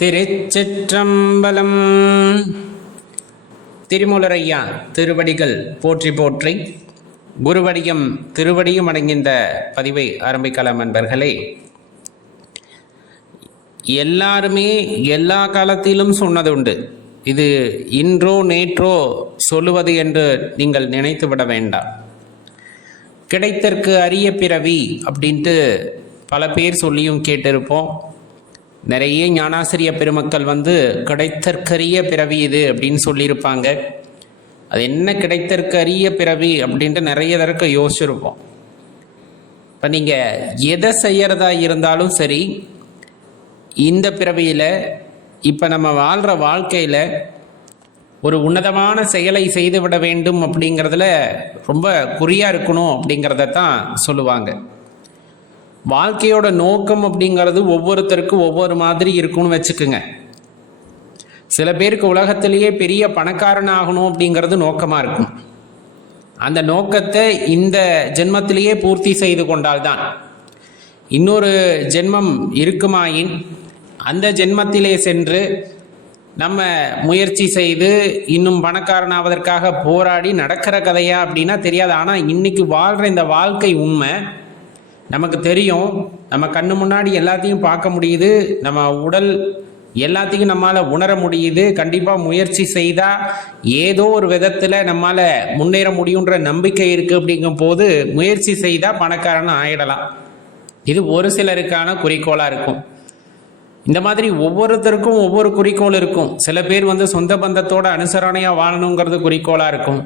திருச்சிற்றம்பலம். திருமூலரையா திருவடிகள் போற்றி போற்றி குருவடியும் திருவடியும் அடங்கின்ற பதிவை ஆரம்பிக்கலாம் நண்பர்களே. எல்லாருமே எல்லா காலத்திலும் சொன்னதுண்டு. இது இன்றோ நேற்றோ சொல்லுவது என்று நீங்கள் நினைத்து விட வேண்டாம். கிடைத்தற்கு அரிய பிறவி அப்படின்ட்டு பல பேர் சொல்லியும் கேட்டிருப்போம். நிறைய ஞானாசிரிய பெருமக்கள் வந்து கிடைத்தற்கரிய பிறவி இது அப்படின்னு சொல்லியிருப்பாங்க. அது என்ன கிடைத்தற்கரிய பிறவி அப்படின்ட்டு நிறைய தடவை யோசிச்சிருப்போம். இப்போ நீங்கள் எதை செய்கிறதா இருந்தாலும் சரி இந்த பிறவியில் இப்போ நம்ம வாழ்கிற வாழ்க்கையில் ஒரு உன்னதமான செயலை செய்துவிட வேண்டும் அப்படிங்கிறதுல ரொம்ப குறியாக இருக்கணும் அப்படிங்கிறத தான் சொல்லுவாங்க. வாழ்க்கையோட நோக்கம் அப்படிங்கிறது ஒவ்வொருத்தருக்கும் ஒவ்வொரு மாதிரி இருக்கும்னு வச்சுக்கோங்க. சில பேருக்கு உலகத்திலேயே பெரிய பணக்காரன் ஆகணும் அப்படிங்கிறது நோக்கமாக இருக்கும். அந்த நோக்கத்தை இந்த ஜென்மத்திலேயே பூர்த்தி செய்து கொண்டால்தான். இன்னொரு ஜென்மம் இருக்குமாயின் அந்த ஜென்மத்திலே சென்று நம்ம முயற்சி செய்து இன்னும் பணக்காரனாவதற்காக போராடி நடக்கிற கதையா அப்படின்னா தெரியாது. ஆனால் இன்னைக்கு வாழ்கிற இந்த வாழ்க்கை உண்மை நமக்கு தெரியும் நம்ம கண்ணு முன்னாடி எல்லாத்தையும் பார்க்க முடியுது நம்ம உடல் எல்லாத்தையும் நம்மால் உணர முடியுது கண்டிப்பாக முயற்சி செய்தால் ஏதோ ஒரு விதத்தில் நம்மால் முன்னேற முடியுன்ற நம்பிக்கை இருக்குது அப்படிங்கும் போது முயற்சி செய்தால் பணக்காரன் ஆயிடலாம். இது ஒரு சிலருக்கான குறிக்கோளாக இருக்கும். இந்த மாதிரி ஒவ்வொருத்தருக்கும் ஒவ்வொரு குறிக்கோள் இருக்கும். சில பேர் வந்து சொந்த பந்தத்தோட அனுசரணையாக வாழணுங்கிறது குறிக்கோளாக இருக்கும்.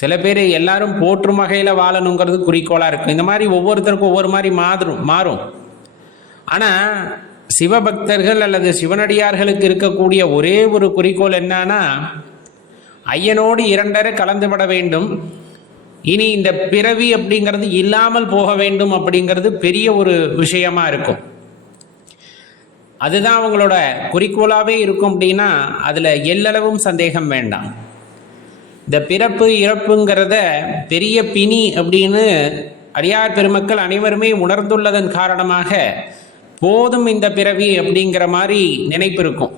சில பேர் எல்லாரும் போற்றும் வகையில் வாழணுங்கிறது குறிக்கோளாக இருக்கும். இந்த மாதிரி ஒவ்வொருத்தருக்கும் ஒவ்வொரு மாதிரி மாறும் மாறும். ஆனால் சிவபக்தர்கள் அல்லது சிவனடியார்களுக்கு இருக்கக்கூடிய ஒரே ஒரு குறிக்கோள் என்னன்னா ஐயனோடு இரண்டரை கலந்துவிட வேண்டும். இனி இந்த பிறவி அப்படிங்கிறது இல்லாமல் போக வேண்டும் அப்படிங்கிறது பெரிய ஒரு விஷயமா இருக்கும். அதுதான் அவங்களோட குறிக்கோளாகவே இருக்கும் அப்படின்னா அதில் எல்லளவும் சந்தேகம் வேண்டாம். இந்த பிறப்பு இறப்புங்கிறத பெரிய பிணி அப்படின்னு அடியார் பெருமக்கள் அனைவருமே உணர்ந்துள்ளதன் காரணமாக போதும் இந்த பிறவி அப்படிங்கிற மாதிரி நினைப்பு இருக்கும்.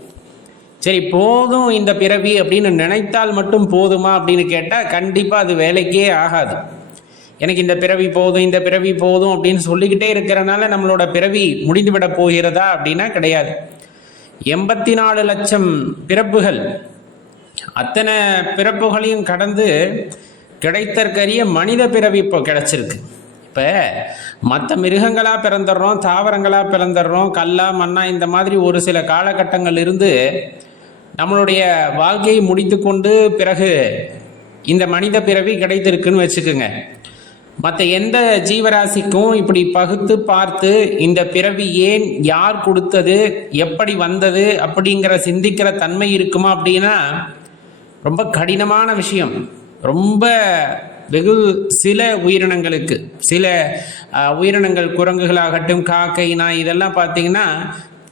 சரி போதும் இந்த பிறவி அப்படின்னு நினைத்தால் மட்டும் போதுமா அப்படின்னு கேட்டால் கண்டிப்பாக அது வேலைக்கே ஆகாது. எனக்கு இந்த பிறவி போதும் இந்த பிறவி போதும் அப்படின்னு சொல்லிக்கிட்டே இருக்கிறனால நம்மளோட பிறவி முடிந்துவிட போகிறதா அப்படின்னா கிடையாது. எண்பத்தி நாலு லட்சம் பிறப்புகள் அத்தனை பிறப்புகளையும் கடந்து கிடைத்தற்கரிய மனித பிறவி இப்போ கிடைச்சிருக்கு. இப்போ மற்ற மிருகங்களாக பிறந்துடுறோம் தாவரங்களாக பிறந்துடுறோம் கல்லா மண்ணா இந்த மாதிரி ஒரு சில காலகட்டங்கள் இருந்து நம்மளுடைய வாழ்க்கையை முடித்து கொண்டு பிறகு இந்த மனித பிறவி கிடைத்திருக்குன்னு வச்சுக்கோங்க. மற்ற எந்த ஜீவராசிக்கும் இப்படி பகுத்து பார்த்து இந்த பிறவி ஏன் யார் கொடுத்தது எப்படி வந்தது அப்படிங்கிற சிந்திக்கிற தன்மை இருக்குமா அப்படின்னா ரொம்ப கடினமான விஷயம். ரொம்ப வெகு சில உயிரினங்களுக்கு சில உயிரினங்கள் குரங்குகளாகட்டும் காக்கை நாய் இதெல்லாம் பார்த்தீங்கன்னா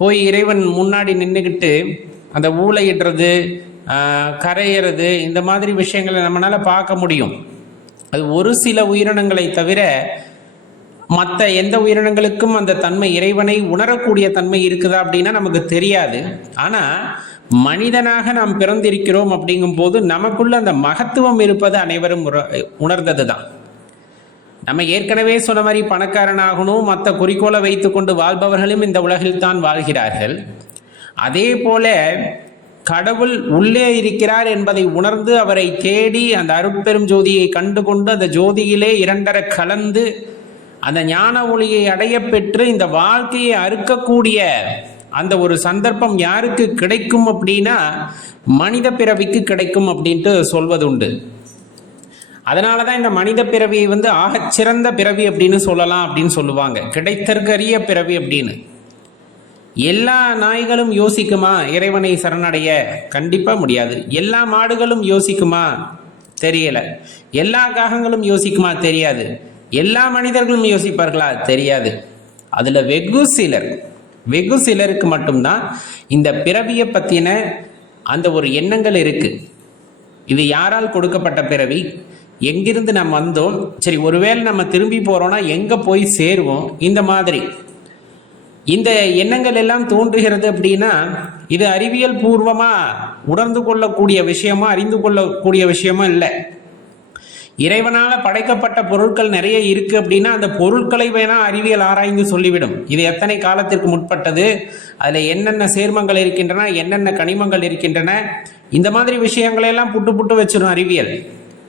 போய் இறைவன் முன்னாடி நின்றுக்கிட்டு அந்த ஊழையிடுறது கரையிறது இந்த மாதிரி விஷயங்களை நம்மளால் பார்க்க முடியும். அது ஒரு சில உயிரினங்களை தவிர மற்ற எந்த உயிரினங்களுக்கும் அந்த தன்மை இறைவனை உணரக்கூடிய தன்மை இருக்குதா அப்படின்னா நமக்கு தெரியாது. ஆனால் மனிதனாக நாம் பிறந்திருக்கிறோம் அப்படிங்கும் போது நமக்குள்ள அந்த மகத்துவம் இருப்பது அனைவரும் உணர்ந்தது தான் நம்ம ஏற்கனவே சொன்ன மாதிரி பணக்காரனாகணும் மற்ற குறிக்கோளை வைத்துக்கொண்டு வாழ்பவர்களும் இந்த உலகில் தான் வாழ்கிறார்கள். அதே போல கடவுள் உள்ளே இருக்கிறார் என்பதை உணர்ந்து அவரை தேடி அந்த அருட்பெரும் ஜோதியை கண்டுகொண்டு அந்த ஜோதியிலே இரண்டர கலந்து அந்த ஞான ஒளியை அடைய பெற்று இந்த வாழ்க்கையை அறுக்கக்கூடிய அந்த ஒரு சந்தர்ப்பம் யாருக்கு கிடைக்கும் அப்படின்னா மனித பிறவிக்கு கிடைக்கும் அப்படின்ட்டு சொல்வது உண்டு. அதனால தான் இந்த மனித பிறவியை வந்து ஆகச்சிறந்த பிறவி அப்படின்னு சொல்லலாம் அப்படின்னு சொல்லுவாங்க. கிடைத்தற்கரிய பிறவி அப்படின்னு. எல்லா நாய்களும் யோசிக்குமா? இறைவனை சரணடைய? கண்டிப்பாக முடியாது. எல்லா மாடுகளும் யோசிக்குமா? தெரியல. எல்லா காகங்களும் யோசிக்குமா? தெரியாது. எல்லா மனிதர்களும் யோசிப்பார்களா? தெரியாது. அதில் வெகு சிலர். வெகு சிலருக்கு மட்டும்தான் இந்த பிறவியை பற்றின அந்த ஒரு எண்ணங்கள் இருக்குது இது யாரால் கொடுக்கப்பட்ட பிறவி? எங்கிருந்து நம்ம வந்தோம்? சரி ஒருவேளை நம்ம திரும்பி போகிறோன்னா எங்கே போய் சேருவோம்? இந்த மாதிரி. இந்த எண்ணங்கள் எல்லாம் தோன்றுகிறது அப்படின்னா இது அறிவியல் பூர்வமாக உணர்ந்து கொள்ளக்கூடிய விஷயமா அறிந்து கொள்ளக்கூடிய விஷயமா இல்லை. இறைவனால் படைக்கப்பட்ட பொருட்கள் நிறைய இருக்குது அப்படின்னா அந்த பொருட்களை வேணா அறிவியல் ஆராய்ந்து சொல்லிவிடும். இது எத்தனை காலத்திற்கு முற்பட்டது? அதில் என்னென்ன சேர்மங்கள் இருக்கின்றன? என்னென்ன கனிமங்கள் இருக்கின்றன? இந்த மாதிரி விஷயங்களையெல்லாம் புட்டு புட்டு வச்சிடும் அறிவியல்.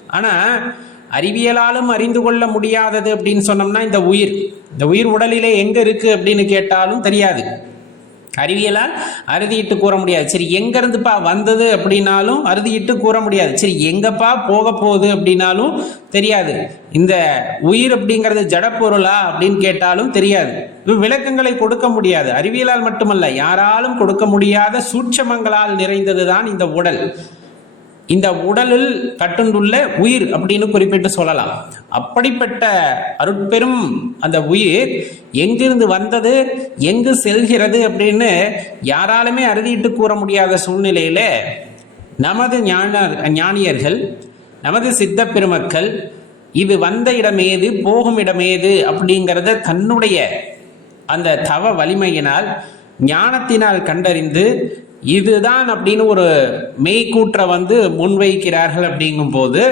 ஆனால் அறிவியலாலும் அறிந்து கொள்ள முடியாதது அப்படின்னு சொன்னோம்னா இந்த உயிர். இந்த உயிர் உடலிலே எங்கே இருக்குது அப்படின்னு கேட்டாலும் தெரியாது. அறிவியலால் அறுதியிட்டு கூற முடியாது. சரி எங்கேருந்துப்பா வந்தது அப்படின்னாலும் அறுதியிட்டு கூற முடியாது. சரி எங்கப்பா போக போகுது அப்படின்னாலும் தெரியாது. இந்த உயிர் அப்படிங்கிறது ஜடப்பொருளா அப்படின்னு கேட்டாலும் தெரியாது. விளக்கங்களை கொடுக்க முடியாது. அறிவியலால் மட்டுமல்ல யாராலும் கொடுக்க முடியாத சூட்சமங்களால் நிறைந்ததுதான் இந்த உடல். இந்த உடலில் கட்டுண்டுள்ள உயிர் அப்படின்னு குறிப்பிட்டு சொல்லலாம். அப்படிப்பட்ட அருட்பெரும் அந்த உயிர் எங்கிருந்து வந்தது எங்கு செல்கிறது அப்படின்னு யாராலுமே அறுதிட்டு கூற முடியாத சூழ்நிலையில நமது ஞான ஞானியர்கள் நமது சித்த பெருமக்கள் இது வந்த இடமேது போகும் இடமேது அப்படிங்கிறத தன்னுடைய அந்த தவ வலிமையினால் ஞானத்தினால் கண்டறிந்து இதுதான் அப்படின்னு ஒரு மெய்கூற்றை வந்து முன்வைக்கிறார்கள் அப்படிங்கும்போது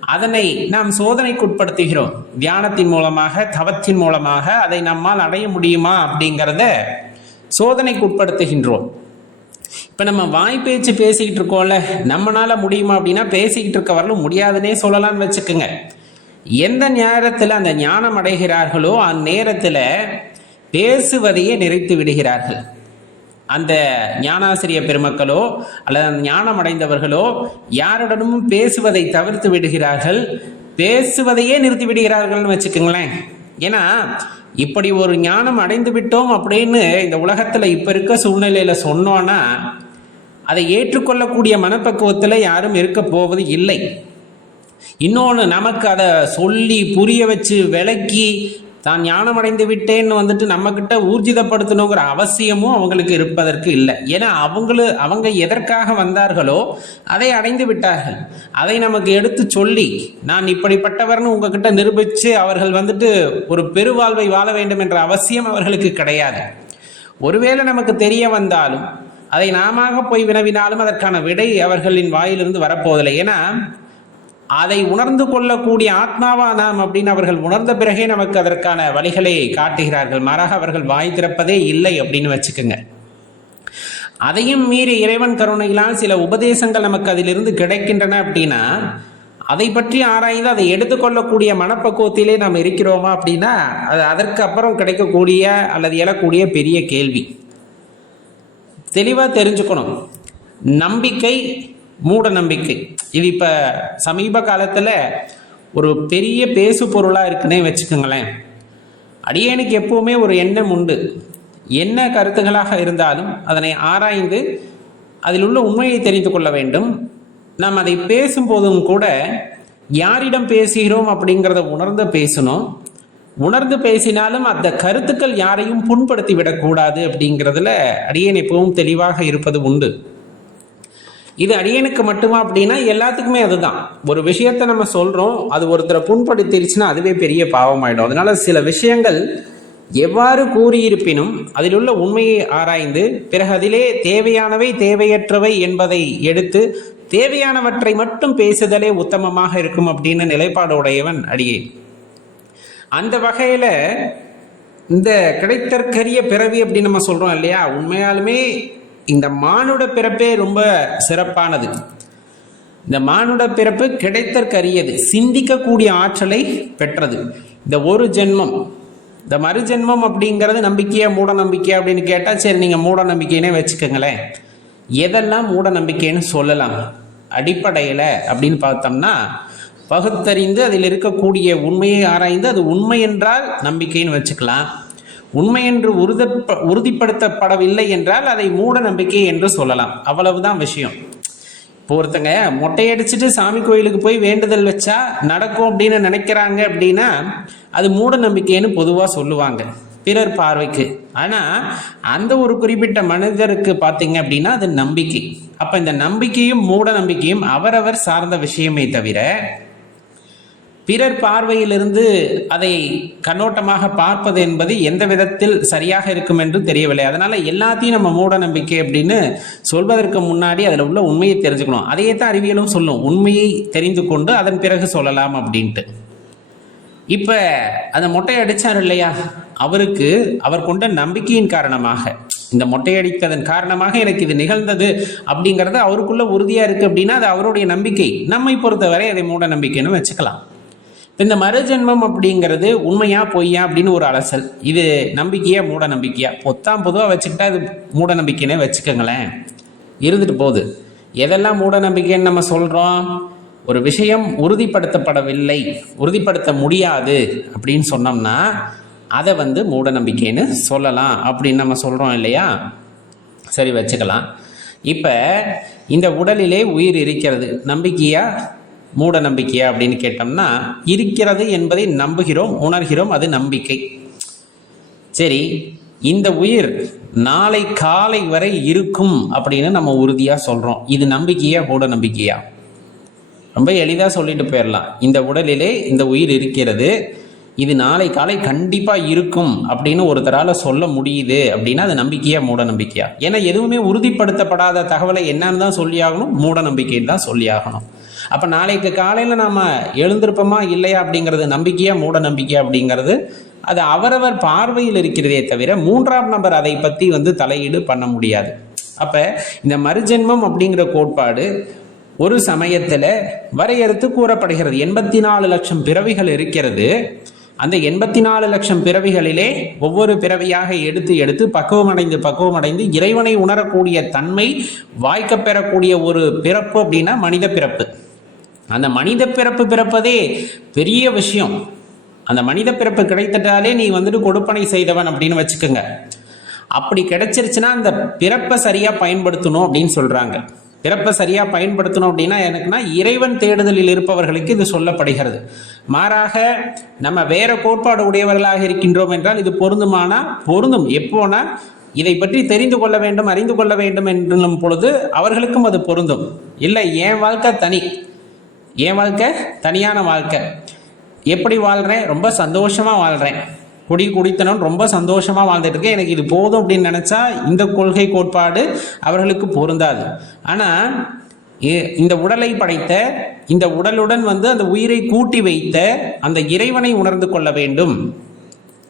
அதனை நாம் சோதனைக்குட்படுத்துகிறோம். தியானத்தின் மூலமாக தவத்தின் மூலமாக அதை நம்மால் அடைய முடியுமா அப்படிங்கிறத சோதனைக்குட்படுத்துகின்றோம். இப்போ நம்ம வாய் பேச்சு பேசிக்கிட்டு இருக்கோம்ல நம்மளால முடியுமா அப்படின்னா பேசிக்கிட்டு இருக்க வரலும் முடியாதுன்னே சொல்லலாம்னு வச்சுக்கோங்க. எந்த நேரத்தில் அந்த ஞானம் அடைகிறார்களோ அந்நேரத்தில் பேசுவதையே நிறைத்து விடுகிறார்கள். அந்த ஞானாசிரிய பெருமக்களோ அல்லது அந்த ஞானம் அடைந்தவர்களோ யாருடனும் பேசுவதை தவிர்த்து விடுகிறார்கள் பேசுவதையே நிறுத்தி விடுகிறார்கள்னு வச்சுக்கோங்களேன். ஏன்னா இப்படி ஒரு ஞானம் அடைந்து விட்டோம் அப்படின்னு இந்த உலகத்தில் இப்போ இருக்க சூழ்நிலையில் சொன்னோன்னா அதை ஏற்றுக்கொள்ளக்கூடிய மனப்பக்குவத்தில் யாரும் இருக்க போவது இல்லை. இன்னொன்று நமக்கு அதை சொல்லி புரிய வச்சு விளக்கி தான் ஞானம் அடைந்து விட்டேன்னு வந்துட்டு நம்ம கிட்ட ஊர்ஜிதப்படுத்தணுங்கிற அவசியமும் அவங்களுக்கு இருப்பதற்கு இல்லை. ஏன்னா அவங்களு அவங்க எதற்காக வந்தார்களோ அதை அடைந்து விட்டார்கள். அதை நமக்கு எடுத்து சொல்லி நான் இப்படிப்பட்டவர்னு உங்ககிட்ட நிரூபித்து அவர்கள் வந்துட்டு ஒரு பெருவாழ்வை வாழ வேண்டும் என்ற அவசியம் அவர்களுக்கு கிடையாது. ஒருவேளை நமக்கு தெரிய வந்தாலும் அதை நாம போய் வினவினாலும் அதற்கான விடை அவர்களின் வாயிலிருந்து வரப்போவதில்லை. ஏன்னா அதை உணர்ந்து கொள்ளக்கூடிய ஆத்மாவா நாம் அப்படின்னு அவர்கள் உணர்ந்த பிறகே நமக்கு அதற்கான வழிகளை காட்டுகிறார்கள். மாறாக அவர்கள் வாய் திறப்பதே இல்லை அப்படின்னு வச்சுக்கோங்க. அதையும் மீறி இறைவன் கருணையினால் சில உபதேசங்கள் நமக்கு அதிலிருந்து கிடைக்கின்றன அப்படின்னா அதை பற்றி ஆராய்ந்து அதை எடுத்துக்கொள்ளக்கூடிய மனப்பக்குவத்திலே நாம் இருக்கிறோமா அப்படின்னா அது அதற்கு அப்புறம் கிடைக்கக்கூடிய அல்லது எழக்கூடிய பெரிய கேள்வி. தெளிவாக தெரிஞ்சுக்கணும். நம்பிக்கை மூட நம்பிக்கை இது இப்போ சமீப காலத்தில் ஒரு பெரிய பேசு பொருளாக இருக்குன்னே வச்சுக்கோங்களேன். அடியேனுக்கு எப்பவுமே ஒரு எண்ணம் உண்டு. என்ன கருத்துகளாக இருந்தாலும் அதனை ஆராய்ந்து அதில் உள்ள உண்மையை தெரிந்து கொள்ள வேண்டும். நாம் அதை பேசும்போதும் கூட யாரிடம் பேசுகிறோம் அப்படிங்கிறத உணர்ந்து பேசணும். உணர்ந்து பேசினாலும் அந்த கருத்துக்கள் யாரையும் புண்படுத்தி விடக்கூடாது அப்படிங்கிறதுல அடியேன் எப்பவும் தெளிவாக இருப்பது உண்டு. இது அடியனுக்கு மட்டுமா அப்படின்னா எல்லாத்துக்குமே அதுதான். ஒரு விஷயத்த நம்ம சொல்றோம் அது ஒருத்தரை புண்படுத்திருச்சுன்னா அதுவே பெரிய பாவமாயிடும். அதனால சில விஷயங்கள் எவ்வாறு கூறியிருப்பினும் அதில் உள்ள உண்மையை ஆராய்ந்து பிறகு அதிலே தேவையானவை தேவையற்றவை என்பதை எடுத்து தேவையானவற்றை மட்டும் பேசுதலே உத்தமமாக இருக்கும் அப்படின்னு நிலைப்பாடு உடையவன் அடியே. அந்த வகையில இந்த கிடைத்தற்கரிய பிறவி அப்படின்னு நம்ம சொல்றோம் இல்லையா? உண்மையாலுமே இந்த மானுட பிறப்பே ரொம்ப சிறப்பானது. இந்த மானுட பிறப்பு கிடைத்தற்கரியது. சிந்திக்கக்கூடிய ஆற்றலை பெற்றது. இந்த ஒரு ஜென்மம் இந்த மறுஜென்மம் அப்படிங்கிறது நம்பிக்கையா மூட நம்பிக்கை அப்படின்னு கேட்டால் சரி நீங்கள் மூட நம்பிக்கைன்னே வச்சுக்கோங்களேன். எதெல்லாம் மூட நம்பிக்கைன்னு சொல்லலாம்? அடிப்படையில் அப்படின்னு பார்த்தோம்னா பகுத்தறிந்து அதில் இருக்கக்கூடிய உண்மையை ஆராய்ந்து அது உண்மை என்றால் நம்பிக்கைன்னு வச்சுக்கலாம். உண்மை என்று உறுத உறுதிப்படுத்தப்படவில்லை என்றால் அதை மூட நம்பிக்கை என்று சொல்லலாம். அவ்வளவுதான் விஷயம். இப்போ ஒருத்தங்க மொட்டையடிச்சுட்டு சாமி கோயிலுக்கு போய் வேண்டுதல் வச்சா நடக்கும் அப்படின்னு நினைக்கிறாங்க அப்படின்னா அது மூட நம்பிக்கைன்னு பொதுவாக சொல்லுவாங்க. பிறர் பார்வைக்கு. ஆனால் அந்த ஒரு குறிப்பிட்ட மனிதருக்கு பார்த்தீங்க அப்படின்னா அது நம்பிக்கை. அப்போ இந்த நம்பிக்கையும் மூட நம்பிக்கையும் அவரவர் சார்ந்த விஷயமே தவிர பிறர் பார்வையிலிருந்து அதை கண்ணோட்டமாக பார்ப்பது என்பது எந்த விதத்தில் சரியாக இருக்கும் என்று தெரியவில்லை. அதனால எல்லாத்தையும் நம்ம மூட நம்பிக்கை அப்படின்னு சொல்வதற்கு முன்னாடி அதில் உள்ள உண்மையை தெரிஞ்சுக்கணும். அதையே தான் அறிவியலும் சொல்லும். உண்மையை தெரிந்து கொண்டு அதன் பிறகு சொல்லலாம் அப்படின்ட்டு. இப்போ அந்த மொட்டை அடித்தார் இல்லையா? அவருக்கு அவர் கொண்ட நம்பிக்கையின் காரணமாக. இந்த மொட்டையடித்ததன் காரணமாக எனக்கு இது நிகழ்ந்தது அப்படிங்கிறது அவருக்குள்ள உறுதியாக இருக்குது அப்படின்னா அது அவருடைய நம்பிக்கை. நம்மை பொறுத்தவரை அதை மூட நம்பிக்கைன்னு வச்சுக்கலாம். இந்த மறுஜென்மம் அப்படிங்கிறது உண்மையா பொய்யா அப்படின்னு ஒரு அலசல். இது நம்பிக்கையா மூட நம்பிக்கையா? பொத்தாம் பொதுவாக வச்சுக்கிட்டா இது மூட நம்பிக்கைன்னே வச்சுக்கோங்களேன். இருந்துட்டு போகுது. எதெல்லாம் மூட நம்பிக்கைன்னு நம்ம சொல்கிறோம் ஒரு விஷயம் உறுதிப்படுத்தப்படவில்லை உறுதிப்படுத்த முடியாது அப்படின்னு சொன்னோம்னா அதை வந்து மூட நம்பிக்கைன்னு சொல்லலாம் அப்படின்னு நம்ம சொல்கிறோம் இல்லையா? சரி வச்சுக்கலாம். இப்போ இந்த உடலிலே உயிர் இருக்கிறது. நம்பிக்கையாக மூட நம்பிக்கையா அப்படின்னு கேட்டோம்னா இருக்கிறது என்பதை நம்புகிறோம் உணர்கிறோம் அது நம்பிக்கை. சரி இந்த உயிர் நாளை காலை வரை இருக்கும் அப்படின்னு நம்ம உறுதியாக சொல்கிறோம் இது நம்பிக்கையா மூட நம்பிக்கையா? ரொம்ப எளிதாக சொல்லிட்டு போயிடலாம். இந்த உடலிலே இந்த உயிர் இருக்கிறது இது நாளை காலை கண்டிப்பாக இருக்கும் அப்படின்னு ஒருத்தரால் சொல்ல முடியுது அப்படின்னா அது நம்பிக்கையா மூட நம்பிக்கையா? ஏன்னா எதுவுமே உறுதிப்படுத்தப்படாத தகவலை என்னன்னு தான் சொல்லி ஆகணும் மூட நம்பிக்கைன்னு தான் சொல்லி ஆகணும். அப்போ நாளைக்கு காலையில் நாம் எழுந்திருப்போமா இல்லையா அப்படிங்கிறது நம்பிக்கையா மூட நம்பிக்கையா அப்படிங்கிறது அது அவரவர் பார்வையில் இருக்கிறதே தவிர மூன்றாம் நபர் அதை பற்றி வந்து தலையீடு பண்ண முடியாது. அப்போ இந்த மறுஜென்மம் அப்படிங்கிற கோட்பாடு ஒரு சமயத்தில் வரையறுத்து கூறப்படுகிறது. எண்பத்தி நாலு லட்சம் பிறவிகள் இருக்கிறது. அந்த எண்பத்தி நாலு லட்சம் பிறவிகளிலே ஒவ்வொரு பிறவியாக எடுத்து எடுத்து பக்குவமடைந்து பக்குவமடைந்து இறைவனை உணரக்கூடிய தன்மை வாய்க்க பெறக்கூடிய ஒரு பிறப்பு அப்படின்னா மனித பிறப்பு. அந்த மனித பிறப்பு பிறப்பதே பெரிய விஷயம். அந்த மனித பிறப்பு கிடைத்துட்டாலே நீ வந்துட்டு கொடுப்பனை செய்தவன் அப்படின்னு வச்சுக்கோங்க. அப்படி கிடைச்சிருச்சுன்னா அந்த பிறப்பை சரியாக பயன்படுத்தணும் அப்படின்னு சொல்கிறாங்க பிறப்பை சரியாக பயன்படுத்தணும் அப்படின்னா எனக்குன்னா இறைவன் தேடுதலில் இருப்பவர்களுக்கு இது சொல்லப்படுகிறது. மாறாக நம்ம வேற கோட்பாடு உடையவர்களாக இருக்கின்றோம் என்றால் இது பொருந்துமானா பொருந்தும். எப்போனா இதை பற்றி தெரிந்து கொள்ள வேண்டும் அறிந்து கொள்ள வேண்டும் என்னும் பொழுது அவர்களுக்கும் அது பொருந்தும். இல்லை என் வாழ்க்கை தனி. என் வாழ்க்கை? தனியான வாழ்க்கை. எப்படி வாழ்கிறேன் ரொம்ப சந்தோஷமாக வாழ்கிறேன் குடி குடித்தனம் ரொம்ப சந்தோஷமாக வாழ்ந்துட்டு இருக்கேன். எனக்கு இது போதும் அப்படின்னு நினச்சா இந்த கொள்கை கோட்பாடு அவர்களுக்கு பொருந்தாது. ஆனால் இந்த உடலை படைத்த இந்த உடலுடன் வந்து அந்த உயிரை கூட்டி வைத்த அந்த இறைவனை உணர்ந்து கொள்ள வேண்டும்.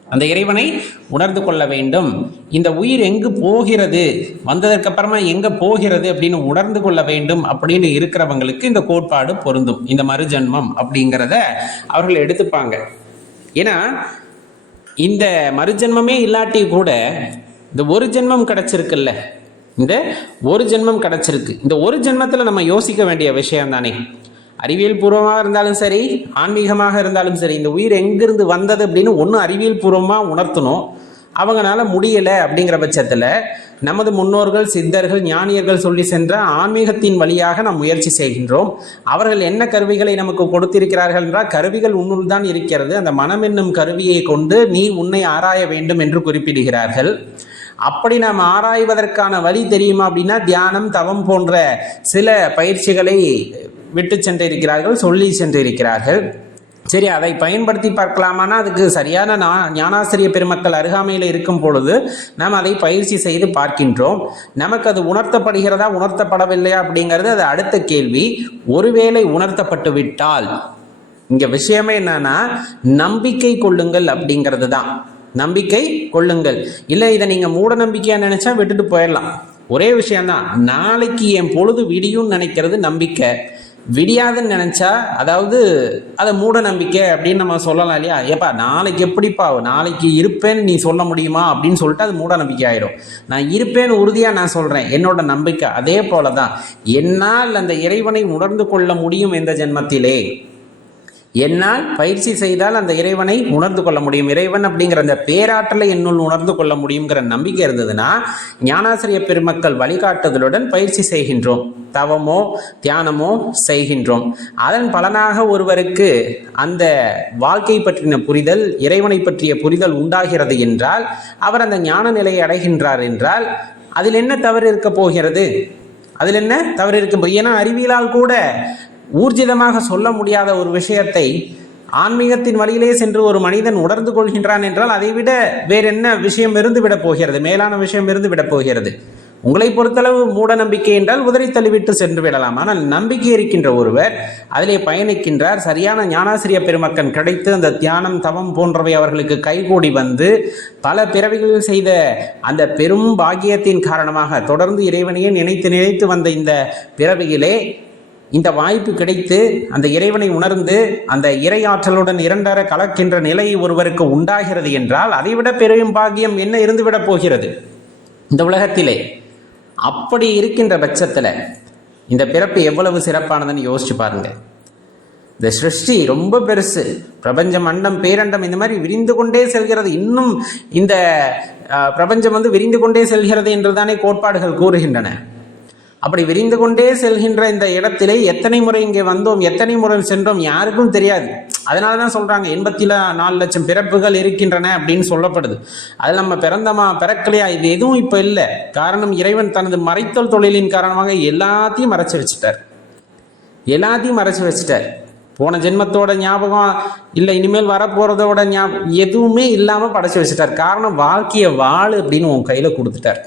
அந்த இறைவனை உணர்ந்து கொள்ள வேண்டும். இந்த உயிர் எங்கு போகிறது? வந்ததற்கு அப்புறமா எங்க போகிறது அப்படின்னு உணர்ந்து கொள்ள வேண்டும் அப்படின்னு இருக்கிறவங்களுக்கு இந்த கோட்பாடு பொருந்தும். இந்த மறுஜன்மம் அப்படிங்கிறத அவர்கள் எடுத்துப்பாங்க. ஏன்னா இந்த மறுஜென்மமே இல்லாட்டி கூட இந்த ஒரு ஜென்மம் கிடைச்சிருக்குல்ல? இந்த ஒரு ஜென்மம் கிடைச்சிருக்கு. இந்த ஒரு ஜென்மத்தில் நம்ம யோசிக்க வேண்டிய விஷயம் தானே அறிவியல் பூர்வமாக இருந்தாலும் சரி ஆன்மீகமாக இருந்தாலும் சரி இந்த உயிர் எங்கிருந்து வந்தது அப்படின்னு ஒன்று அறிவியல் பூர்வமாக உணர்த்தணும். அவங்களால முடியலை அப்படிங்கிற பட்சத்தில் நமது முன்னோர்கள் சித்தர்கள் ஞானியர்கள் சொல்லி சென்ற ஆன்மீகத்தின் வழியாக நாம் முயற்சி செய்கின்றோம். அவர்கள் என்ன கருவிகளை நமக்கு கொடுத்திருக்கிறார்கள் என்றால் கருவிகள் உன்னுள் தான் இருக்கிறது. அந்த மனம் என்னும் கருவியை கொண்டு நீ உன்னை ஆராய வேண்டும் என்று குறிப்பிடுகிறார்கள். அப்படி நாம் ஆராய்வதற்கான வழி தெரியுமா அப்படின்னா தியானம் தவம் போன்ற சில பயிற்சிகளை விட்டு சென்றிருக்கிறார்கள் சொல்லி சென்றிருக்கிறார்கள். சரி அதை பயன்படுத்தி பார்க்கலாமான்னா அதுக்கு சரியான நா- ஞானாசிரிய பெருமக்கள் அருகாமையில் இருக்கும் பொழுது நாம் அதை பயிற்சி செய்து பார்க்கின்றோம். நமக்கு அது உணர்த்தப்படுகிறதா உணர்த்தப்படவில்லையா அப்படிங்கிறது அது அடுத்த கேள்வி. ஒருவேளை உணர்த்தப்பட்டு விட்டால் இங்க விஷயமே என்னன்னா நம்பிக்கை கொள்ளுங்கள் அப்படிங்கிறது தான். நம்பிக்கை கொள்ளுங்கள். இல்லை இதை நீங்க மூட நம்பிக்கையா நினைச்சா விட்டுட்டு போயிடலாம். ஒரே விஷயம்தான். நாளைக்கு என் பொழுது விடியும்னு நினைக்கிறது நம்பிக்கை. விடியாதுன்னு நினச்சா அதாவது அதை மூட நம்பிக்கை அப்படின்னு நம்ம சொல்லலாம் இல்லையா? ஏப்பா நாளைக்கு எப்படிப்பா நாளைக்கு இருப்பேன்னு நீ சொல்ல முடியுமா அப்படின்னு சொல்லிட்டு அது மூட நம்பிக்கை ஆயிடும். நான் இருப்பேன்னு உறுதியாக நான் சொல்கிறேன் என்னோட நம்பிக்கை அதே போல தான் என்னால் அந்த இறைவனை உணர்ந்து கொள்ள முடியும் இந்த ஜென்மத்திலே. என்னால் பயிற்சி செய்தால் அந்த இறைவனை உணர்ந்து கொள்ள முடியும். இறைவன் அப்படிங்கிற அந்த பேராற்றலை என்னுள் உணர்ந்து கொள்ள முடியுங்கிற நம்பிக்கை இருந்ததுன்னா ஞானாசிரிய பெருமக்கள் வழிகாட்டுதலுடன் பயிற்சி செய்கின்றோம். தவமோ தியானமோ செய்கின்றோம். அதன் பலனாக ஒருவருக்கு அந்த வாழ்க்கை பற்றின புரிதல் இறைவனை பற்றிய புரிதல் உண்டாகிறது என்றால் அவர் அந்த ஞான நிலையை அடைகின்றார் என்றால் அதில் என்ன தவறு இருக்க போகிறது? அதில் என்ன தவறு இருக்கும் ஏன்னா அறிவியலால் கூட ஊர்ஜிதமாக சொல்ல முடியாத ஒரு விஷயத்தை ஆன்மீகத்தின் வழியிலே சென்று ஒரு மனிதன் உணர்ந்து கொள்கின்றான் என்றால் அதைவிட வேற என்ன விஷயம் இருந்து விட போகிறது? மேலான விஷயம் இருந்து விட போகிறது. உங்களை பொறுத்தளவு மூட நம்பிக்கை என்றால் உதறி தள்ளிவிட்டு சென்று விடலாம். ஆனால் நம்பிக்கை இருக்கின்ற ஒருவர் அதிலே பயணிக்கின்றார். சரியான ஞானாசிரிய பெருமக்கன் கிடைத்து அந்த தியானம் தவம் போன்றவை அவர்களுக்கு கைகூடி வந்து பல பிறவிகளில் செய்த அந்த பெரும் பாக்கியத்தின் காரணமாக தொடர்ந்து இறைவனையே நினைத்து நினைத்து வந்த இந்த பிறவியிலே இந்த வாய்ப்பு கிடைத்து அந்த இறைவனை உணர்ந்து அந்த இறை ஆற்றலுடன் இரண்டர கலக்கின்ற நிலை ஒருவருக்கு உண்டாகிறது என்றால் அதைவிட பெரும் பாக்கியம் என்ன இருந்துவிடப் போகிறது? இந்த உலகத்திலே அப்படி இருக்கின்ற பட்சத்தில் இந்த பிறப்பு எவ்வளவு சிறப்பானதுன்னு யோசிச்சு பாருங்க. இந்த சிருஷ்டி ரொம்ப பெருசு. பிரபஞ்சம் அண்டம் பேரண்டம் இந்த மாதிரி விரிந்து கொண்டே செல்கிறது. இன்னும் இந்த பிரபஞ்சம் வந்து விரிந்து கொண்டே செல்கிறது என்று தானே கோட்பாடுகள் கூறுகின்றன. அப்படி விரிந்து கொண்டே செல்கின்ற இந்த இடத்திலே எத்தனை முறை இங்கே வந்தோம் எத்தனை முறை சென்றோம் யாருக்கும் தெரியாது. அதனால தான் சொல்றாங்க எண்பத்தி நாலு லட்சம் பிறப்புகள் இருக்கின்றன அப்படின்னு சொல்லப்படுது. அதில் நம்ம பிறந்தமா பிறக்கலையா? இது எதுவும் இப்போ இல்லை. காரணம் இறைவன் தனது மறைத்தல் தொழிலின் காரணமாக எல்லாத்தையும் மறைச்சு வச்சுட்டார். எல்லாத்தையும் மறைச்சு வச்சுட்டார். போன ஜென்மத்தோட ஞாபகம் இல்லை இனிமேல் வரப்போறதோட ஞாபகம் எதுவுமே இல்லாமல் படைச்சு வச்சுட்டார். காரணம் வாழ்க்கையை வாழ் அப்படின்னு உன் கையில் கொடுத்துட்டார்.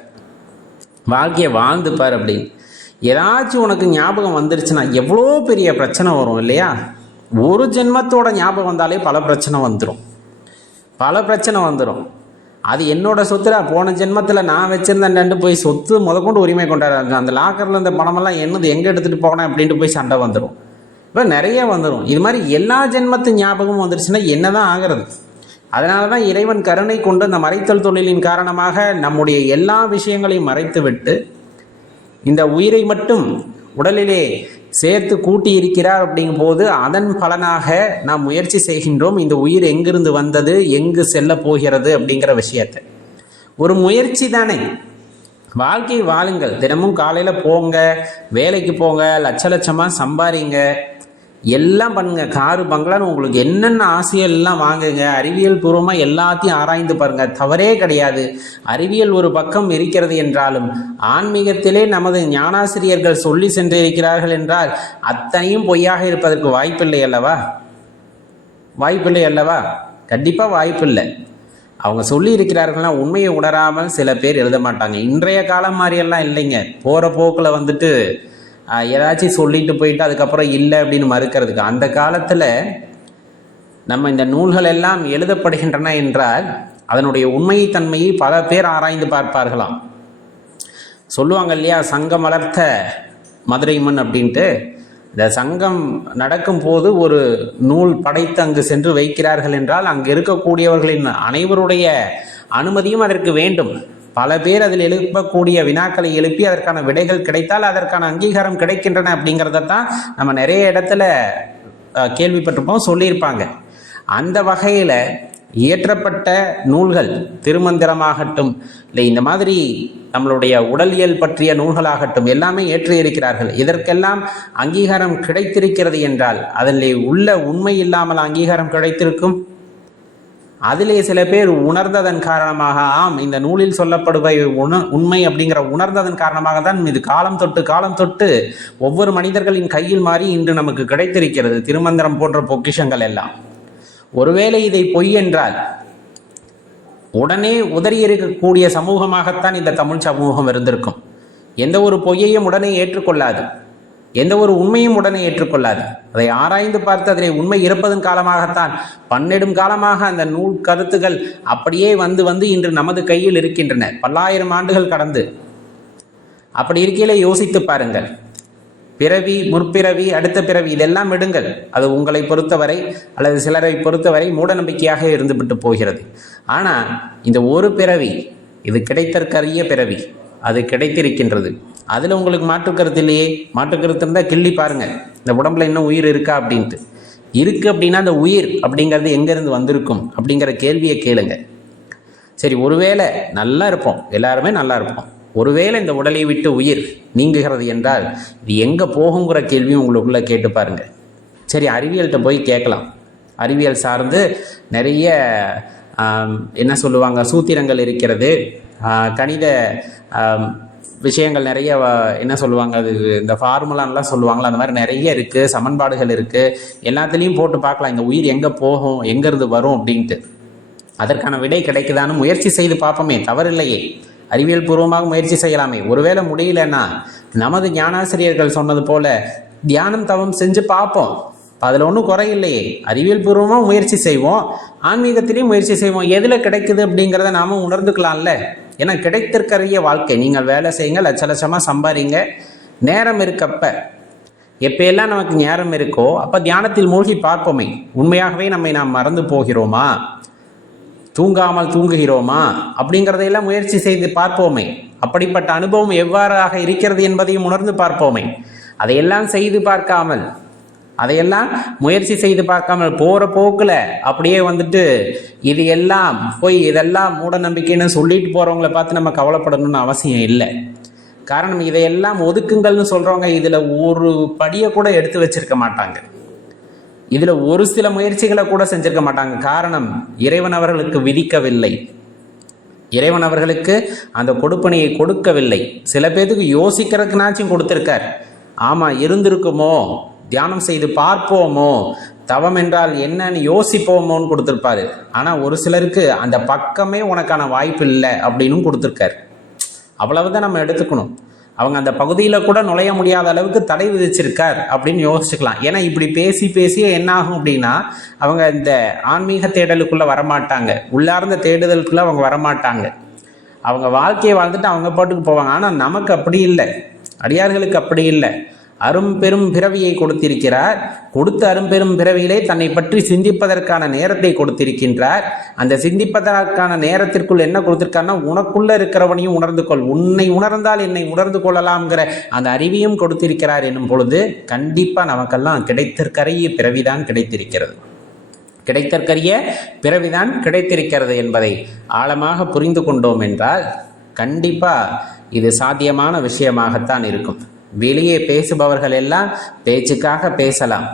வாழ்க்கையை வாழ்ந்துப்பார் அப்படின்னு. ஏதாச்சும் உனக்கு ஞாபகம் வந்துருச்சுன்னா எவ்வளோ பெரிய பிரச்சனை வரும் இல்லையா? ஒரு ஜென்மத்தோட ஞாபகம் வந்தாலே பல பிரச்சனை வந்துடும் பல பிரச்சனை வந்துடும் அது என்னோட சொத்துல போன ஜென்மத்தில் நான் வச்சிருந்தேன்ட்டு போய் சொத்து முதற்கொண்டு உரிமை கொண்டாடுறாங்க அந்த லாக்கரில் இந்த பணமெல்லாம் என்னது எங்கே எடுத்துகிட்டு போனேன் அப்படின்ட்டு போய் சண்டை வந்துடும் இப்போ நிறைய வந்துடும் இது மாதிரி எல்லா ஜென்மத்து ஞாபகமும் வந்துருச்சுன்னா என்னதான் ஆகிறது? அதனால தான் இறைவன் கருணை கொண்டு அந்த மறைத்தல் தொழிலின் காரணமாக நம்முடைய எல்லா விஷயங்களையும் மறைத்து விட்டு இந்த உயிரை மட்டும் உடலிலே சேர்த்து கூட்டி இருக்கிறார் அப்படிங்கும் போது அதன் பலனாக நாம் முயற்சி செய்கின்றோம் இந்த உயிர் எங்கிருந்து வந்தது எங்கு செல்ல போகிறது அப்படிங்கிற விஷயத்தை. ஒரு முயற்சி தானே. வாழ்க்கை வாழுங்கள். தினமும் காலையில் போங்க வேலைக்கு போங்க லட்ச லட்சமாக சம்பாதிங்க. எல்லாம் பண்ணுங்கள் காரு பங்களான்னு உங்களுக்கு என்னென்ன ஆசையெல்லாம் வாங்குங்க. அறிவியல் பூர்வமாக எல்லாத்தையும் ஆராய்ந்து பாருங்கள் தவறே கிடையாது. அறிவியல் ஒரு பக்கம் இருக்கிறது என்றாலும் ஆன்மீகத்திலே நமது ஞானாசிரியர்கள் சொல்லி சென்றிருக்கிறார்கள் என்றால் அத்தனையும் பொய்யாக இருப்பதற்கு வாய்ப்பில்லை அல்லவா? வாய்ப்பில்லை அல்லவா? கண்டிப்பாக வாய்ப்பில்லை. அவங்க சொல்லி இருக்கிறார்கள்னா உண்மையை உணராமல் சில பேர் எழுத மாட்டாங்க. இன்றைய காலம் மாதிரியெல்லாம் இல்லைங்க. போகிற போக்கில் வந்துட்டு ஏதாச்சும் சொல்லிட்டு போயிட்டு அதுக்கப்புறம் இல்லை அப்படின்னு மறுக்கிறதுக்கு. அந்த காலத்தில் நம்ம இந்த நூல்கள் எல்லாம் எழுதப்படுகின்றன என்றால் அதனுடைய உண்மைத்தன்மையை பல பேர் ஆராய்ந்து பார்ப்பார்களாம். சொல்லுவாங்க இல்லையா சங்கம் வளர்த்த மதுரை மண் அப்படின்ட்டு. இந்த சங்கம் நடக்கும் போது ஒரு நூல் படைத்து அங்கு சென்று வைக்கிறார்கள் என்றால் அங்கு இருக்கக்கூடியவர்களின் அனைவருடைய அனுமதியும் அதற்கு வேண்டும். பல பேர் அதில் எழுப்பக்கூடிய வினாக்களை எழுப்பி அதற்கான விடைகள் கிடைத்தால் அதற்கான அங்கீகாரம் கிடைக்கின்றன அப்படிங்கிறத தான் நம்ம நிறைய இடத்துல கேள்விப்பட்டிருப்போம் சொல்லியிருப்பாங்க. அந்த வகையில் இயற்றப்பட்ட நூல்கள் திருமந்திரமாகட்டும் இல்லை இந்த மாதிரி நம்மளுடைய உடலியல் பற்றிய நூல்களாகட்டும் எல்லாமே ஏற்றி இருக்கிறார்கள் இதற்கெல்லாம் அங்கீகாரம் கிடைத்திருக்கிறது என்றால் அதில் உள்ள உண்மை இல்லாமல் அங்கீகாரம் கிடைத்திருக்கும்? அதிலே சில பேர் உணர்ந்ததன் காரணமாக ஆம் இந்த நூலில் சொல்லப்படுவை உண உண்மை அப்படிங்கிற உணர்ந்ததன் காரணமாக தான் இது காலம் தொட்டு காலம் தொட்டு ஒவ்வொரு மனிதர்களின் கையில் மாறி இன்று நமக்கு கிடைத்திருக்கிறது திருமந்திரம் போன்ற பொக்கிஷங்கள் எல்லாம். ஒருவேளை இதை பொய் என்றால் உடனே உதறி இருக்கக்கூடிய சமூகமாகத்தான் இந்த தமிழ் சமூகம் இருந்திருக்கும். எந்த ஒரு பொய்யையும் உடனே ஏற்றுக்கொள்ளாது. எந்த ஒரு உண்மையும் உடனே ஏற்றுக்கொள்ளாது. அதை ஆராய்ந்து பார்த்து அதிலே உண்மை இருப்பதன் காலமாகத்தான் பன்னெடும் காலமாக அந்த நூல் கருத்துகள் அப்படியே வந்து வந்து இன்று நமது கையில் இருக்கின்றன. பல்லாயிரம் ஆண்டுகள் கடந்து. அப்படி இருக்கையிலே யோசித்து பாருங்கள். பிறவி முற்பிறவி அடுத்த பிறவி இதெல்லாம் விடுங்கள் அது உங்களை பொறுத்தவரை அல்லது சிலரை பொறுத்தவரை மூட நம்பிக்கையாக இருந்துவிட்டு போகிறது. ஆனால் இந்த ஒரு பிறவி இது கிடைத்தற்கரிய பிறவி. அது கிடைத்திருக்கின்றது. அதில் உங்களுக்கு மாற்றுக்கருத்து இல்லையே? மாற்றுக்கருத்து இருந்தால் கிள்ளி பாருங்கள் இந்த உடம்புல இன்னும் உயிர் இருக்கா அப்படின்ட்டு. இருக்குது அப்படின்னா அந்த உயிர் அப்படிங்கிறது எங்கேருந்து வந்திருக்கும் அப்படிங்கிற கேள்வியை கேளுங்க. சரி ஒருவேளை நல்லா இருப்போம். எல்லாருமே நல்லா இருப்போம். ஒருவேளை இந்த உடலை விட்டு உயிர் நீங்குகிறது என்றால் இது எங்கே போகுங்கிற கேள்வியும் உங்களுக்குள்ளே கேட்டு பாருங்கள் சரி அறிவியல்கிட்ட போய் கேட்கலாம். அறிவியல் சார்ந்து நிறைய என்ன சொல்லுவாங்க சூத்திரங்கள் இருக்கிறது. கணித விஷயங்கள் நிறைய என்ன சொல்லுவாங்க அது இந்த ஃபார்முலான்லாம் சொல்லுவாங்களா அந்த மாதிரி நிறைய இருக்குது சமன்பாடுகள் இருக்குது எல்லாத்துலேயும் போட்டு பார்க்கலாம். இந்த உயிர் எங்கே போகும் எங்கேருந்து வரும் அப்படின்ட்டு. அதற்கான விடை கிடைக்குதான்னு முயற்சி செய்து பார்ப்போமே தவறில்லையே. அறிவியல் பூர்வமாக முயற்சி செய்யலாமே. ஒருவேளை முடியலன்னா நமது ஞானாசிரியர்கள் சொன்னது போல தியானம் தவம் செஞ்சு பார்ப்போம். அதில் ஒன்றும் குறையில்லையே. அறிவியல் பூர்வமாக முயற்சி செய்வோம் ஆன்மீகத்திலையும் முயற்சி செய்வோம். எதில் கிடைக்குது அப்படிங்கிறத நாம உணர்ந்துக்கலாம்ல. ஏன்னா கிடைத்திருக்கிற வாழ்க்கை. நீங்கள் வேலை செய்யுங்க லட்ச லட்சமாக சம்பாதிங்க. நேரம் இருக்கப்ப எப்பயெல்லாம் நமக்கு நேரம் இருக்கோ அப்போ தியானத்தில் மூழ்கி பார்ப்போமே. உண்மையாகவே நம்மை நாம் மறந்து போகிறோமா? தூங்காமல் தூங்குகிறோமா? அப்படிங்கிறதையெல்லாம் முயற்சி செய்து பார்ப்போமே. அப்படிப்பட்ட அனுபவம் எவ்வாறாக இருக்கிறது என்பதையும் உணர்ந்து பார்ப்போமே. அதையெல்லாம் செய்து பார்க்காமல் அதையெல்லாம் முயற்சி செய்து பார்க்காமல் போகிற போக்கில் அப்படியே வந்துட்டு இது எல்லாம் போய் இதெல்லாம் மூட நம்பிக்கைன்னு சொல்லிட்டு போகிறவங்கள பார்த்து நம்ம கவலைப்படணும்னு அவசியம் இல்லை. காரணம் இதையெல்லாம் ஒதுக்குங்கள்னு சொல்கிறவங்க இதில் ஒரு படியை கூட எடுத்து வச்சிருக்க மாட்டாங்க. இதில் ஒரு சில முயற்சிகளை கூட செஞ்சிருக்க மாட்டாங்க. காரணம் இறைவன் அவர்களுக்கு விதிக்கவில்லை. இறைவன் அவர்களுக்கு அந்த கொடுப்பனையை கொடுக்கவில்லை. சில பேர்த்துக்கு யோசிக்கிறதுக்குனாச்சும் கொடுத்துருக்கார். ஆமாம் இருந்திருக்குமோ? தியானம் செய்து பார்ப்போமோ? தவம் என்றால் என்னன்னு யோசிப்போமோன்னு கொடுத்துருப்பாரு. ஆனால் ஒரு சிலருக்கு அந்த பக்கமே உனக்கான வாய்ப்பு இல்லை அப்படின்னும் கொடுத்துருக்காரு. அவ்வளவுதான் நம்ம எடுத்துக்கணும். அவங்க அந்த பகுதியில் கூட நுழைய முடியாத அளவுக்கு தடை விதிச்சிருக்கார் அப்படின்னு யோசிச்சுக்கலாம். ஏன்னா இப்படி பேசி பேசியே என்ன ஆகும் அப்படின்னா அவங்க இந்த ஆன்மீக தேடலுக்குள்ளே வரமாட்டாங்க. உள்ளார்ந்த தேடுதலுக்குள்ளே அவங்க வரமாட்டாங்க. அவங்க வாழ்க்கையை வாழ்ந்துட்டு அவங்க பாட்டுக்கு போவாங்க. ஆனால் நமக்கு அப்படி இல்லை. அடியார்களுக்கு அப்படி இல்லை. அரும்பெரும் பிறவியை கொடுத்திருக்கிறார். கொடுத்த அரும்பெரும் பிறவியிலே தன்னை பற்றி சிந்திப்பதற்கான நேரத்தை கொடுத்திருக்கின்றார். அந்த சிந்திப்பதற்கான நேரத்திற்குள் என்ன கொடுத்திருக்காருன்னா உனக்குள்ள இருக்கிறவனையும் உணர்ந்து கொள். உன்னை உணர்ந்தால் என்னை உணர்ந்து கொள்ளலாம்ங்கிற அந்த அறிவையும் கொடுத்திருக்கிறார் என்னும் பொழுது கண்டிப்பாக நமக்கெல்லாம் கிடைத்திருக்கிற பிறவிதான் கிடைத்திருக்கிறது. கிடைத்தற்கரிய பிறவிதான் கிடைத்திருக்கிறது என்பதை ஆழமாக புரிந்து கொண்டோம் என்றால் கண்டிப்பாக இது சாத்தியமான விஷயமாகத்தான் இருக்கும். வெளியே பேசுபவர்கள் எல்லாம் பேச்சுக்காக பேசலாம்.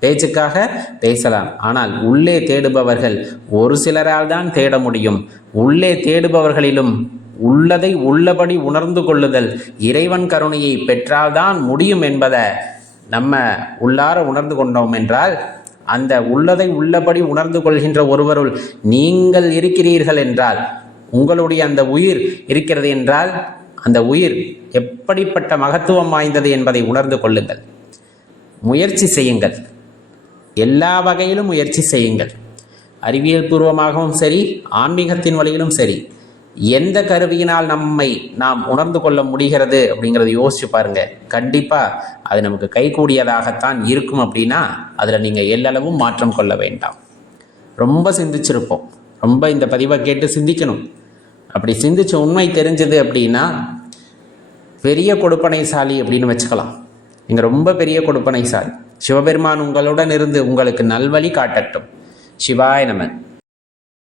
பேச்சுக்காக பேசலாம். ஆனால் உள்ளே தேடுபவர்கள் ஒரு சிலரால் தான் தேட முடியும். உள்ளே தேடுபவர்களிலும் உள்ளதை உள்ளபடி உணர்ந்து கொள்ளுதல் இறைவன் கருணையை பெற்றால்தான் முடியும் என்பதை நம்ம உள்ளார உணர்ந்து கொண்டோம் என்றால் அந்த உள்ளதை உள்ளபடி உணர்ந்து கொள்கின்ற ஒருவருள் நீங்கள் இருக்கிறீர்கள் என்றால் உங்களுடைய அந்த உயிர் இருக்கிறது என்றால் அந்த உயிர் எப்படிப்பட்ட மகத்துவம் வாய்ந்தது என்பதை உணர்ந்து கொள்ளுங்கள். முயற்சி செய்யுங்கள். எல்லா வகையிலும் முயற்சி செய்யுங்கள். அறிவியல் பூர்வமாகவும் சரி ஆன்மீகத்தின் வழியிலும் சரி எந்த கருவியினால் நம்மை நாம் உணர்ந்து கொள்ள முடிகிறது அப்படிங்கிறத யோசிச்சு பாருங்க. கண்டிப்பா அது நமக்கு கைகூடியதாகத்தான் இருக்கும் அப்படின்னா அதில் நீங்கள் எல்லளவும் மாற்றம் கொள்ள வேண்டாம். ரொம்ப சிந்திச்சிருப்போம். ரொம்ப இந்த பதிவை கேட்டு சிந்திக்கணும். அப்படி சிந்திச்ச உண்மை தெரிஞ்சது அப்படின்னா பெரிய கொடுப்பனைசாலி அப்படின்னு வச்சுக்கலாம். நீங்கள் ரொம்ப பெரிய கொடுப்பனைசாலி. சிவபெருமான் உங்களுடன் இருந்து உங்களுக்கு நல்வழி காட்டட்டும். சிவாய நமன்